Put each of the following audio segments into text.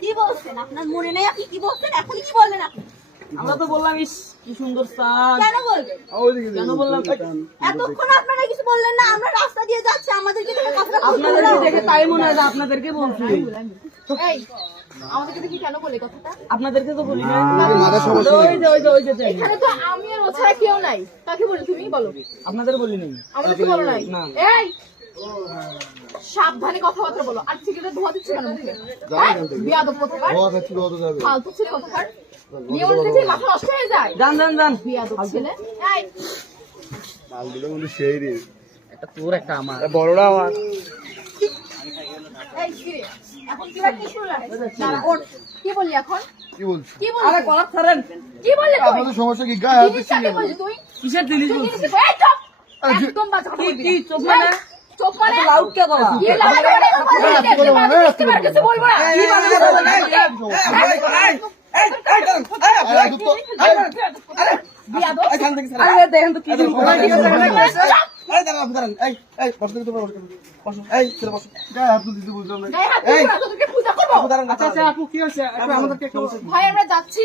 কি বলছেন? আপনার মনে নেই আপনি কি বলছেন? এখন কি বললেন আপনি? আমরা তো বললাম, ইস কি সুন্দর চাঁদ কেন বলবেন? কেন বললাম? এতক্ষণ আপনারা কিছু বললেন না আমরা রাস্তা দিয়ে যাচ্ছি আমাদেরকে দেখে আপনাদেরকে দেখে তাই মনে হয় যে আপনাদেরকে বলছি। আমাদেরকে দেখে কেন বলে কথাটা? আপনাদেরকে তো বলি না। ওই যে ওই যে ওই যে যে। এখানে তো আমি আর ও কেউ নাই। কাকে বলি তুমি? বলো। আপনাদের বলি নাই। আমাদেরকে বলো নাই। এই! সাবধানে কথাবার্তা বলো। আর সিগারেট ধোয়া দিচ্ছে কেন মুখে। বিয়াদব কোথাকার যাবে। ফালতু ছেলে কোথাকার। নিয়ে বলতে যে মাথা নষ্ট হয়ে যায়? যান যান যান। বিয়াদব ছেলে। এই। মাল দিলে সেই রে। একটা তোর একটা আমার। বড়টা আমার। এই কিরে এখন কি ভাই কি শুনলাম কি বললি এখন? কি বলছিস? কি আরে বললি ছাড়েন। কি বললি তুই? আপনাদের সমস্যা কি? গায়ে হাত দিচ্ছি জিনিসটাকে বললি তুই? কিসের জিনিস তুই এই চুপ! একদম বাজে কথা বলবি কি চুপ মানে? এই, মানে? মানে? এই, এই? এই, এই। এই, এই, বসো বসো। বসো। এই, বসো। গায়ে হাত দিতে বুঝলাম না। গায়ে হাত এই, দিবি না, তোদেরকে পূজা করব। দাঁড়ান, আচ্ছা আচ্ছা আপু কি হয়েছে আমাদেরকে ভাই আমরা যাচ্ছি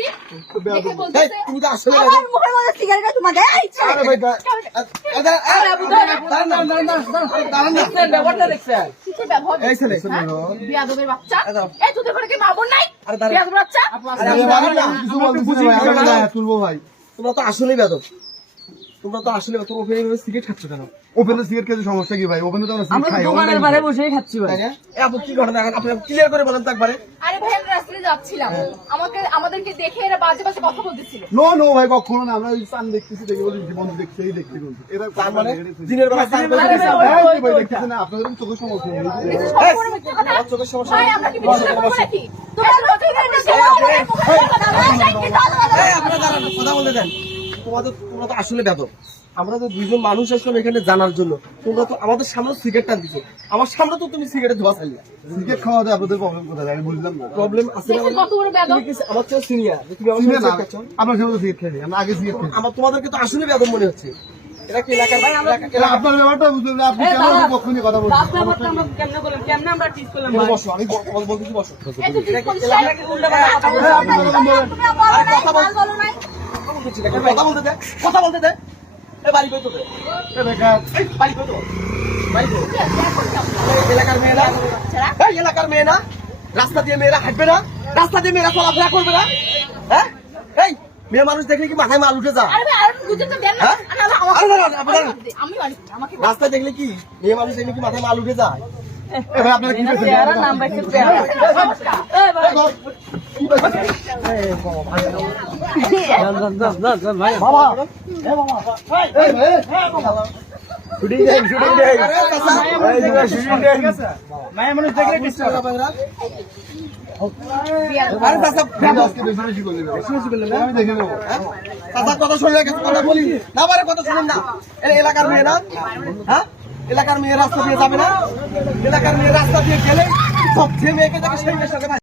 দেখে বলতেছে তুমি তো আসলে আমার মুখের মধ্যে সিগারেট তোমাদের আরে ভাই আরে দাঁড়ান, দাঁড়ান, দাঁড়ান, দাঁড়ান, দাঁড়ান, দাঁড়ান, দাঁড়ান, দাঁড়ান না। দেখছেন ব্যাপারটা দেখছেন এই ছেলে, হ্যাঁ? বিয়াদবের বাচ্চা এই তোদের ঘরে কি মা নাই বিয়াদবের বাচ্চা আরে আমি কিছু বলতেছি ভাই, আমি গায়ে হাত তুলবো ভাই। তোমরা তো আসলেই বেদব তোমরা তো আসলে তোমরা ওপেনে এভাবে সিগারেট খাচ্ছ কেন? ওপেনে সিগারেট খেতে সমস্যা কি ভাই? ওপেনে তো আমরা আমরা সিগারেট খাই দোকানের বাইরে বসেই খাচ্ছি ভাই। তাই না? এ কি ঘটনা? এখন আপনি ক্লিয়ার করে বলেন তো একবারে। আরে ভাই আমরা রাস্তায় যাচ্ছিলাম। আমাকে আমাদেরকে দেখে এরা বাজে বাজে কথা বলতেছিল। নো নো ভাই কখনো না। আমরা ওই চান দেখতেছি দেখে বলি জীবন দেখছি এই দেখতে বলছি। এরা তার মানে দিনের বেলা বেলা দেখতেছি ওই- ভাই ওইটা। দেখতেছি না। আপনাদের চোখের সমস্যা কথা আমার চোখের সমস্যা ভাই আমরা কি বিশ্বাস করব নাকি তোমরা লোকে কথা বলতে দেন। তোমাদের তোমরা তো আসলে বেদব আমরা তো দুইজন মানুষ আসলাম এখানে জানার জন্য। তোমরা তো আমাদের সামনে সিগারেট টান দিছো। আমার সামনে তো তুমি সিগারেট ধোয়া চাইলে সিগারেট খাওয়াতে আপনাদের প্রবলেম কোথায়? আমি বুঝলাম না। প্রবলেম আছে কি আমার চেয়ে সিনিয়র তুমি আমার খাচ্ছ আমরা সেভাবে সিগারেট খাই আমরা আগে সিগারেট খাই আমার তোমাদেরকে তো আসলে বেদব মনে হচ্ছে। কি এলাকার আপনার ব্যাপারটা হবে আপনি দাঁড়া। কখনই কথা বলছেন? আমরা কেমনে করলাম কেমনে আমরা ঠিক করলাম বসো আমি বলতেছি বসো এই তো ঠিক করিস আমরা কি উল্টাপাল্টা কথা বলছি? কথা বলতে দে কথা বলতে দে। এ বাড়ি কই এ বেকার। এই বাড়ি কই তো বাড়ি কই? এলাকার মেয়েরা। এই এলাকার মেয়ে রাস্তা দিয়ে মেয়েরা হাঁটবে না। রাস্তা দিয়ে মেয়েরা চলাফেরা করবে না। হ্যাঁ? এই মেয়ে মানুষ দেখলে কি মাথায় মাল উঠে যা। হ্যাঁ? রাস্তা দেখলে কি? মেয়ে মানুষ দেখলে কি মাথায় মাল উঠে যায়? আপনারা কি এলাকার মেয়ে রাস্তা দিয়ে যাবে না? এলাকার মেয়ে রাস্তা দিয়ে গেলে সব যে মেয়েকে দেখে সেই মেয়ের সাথে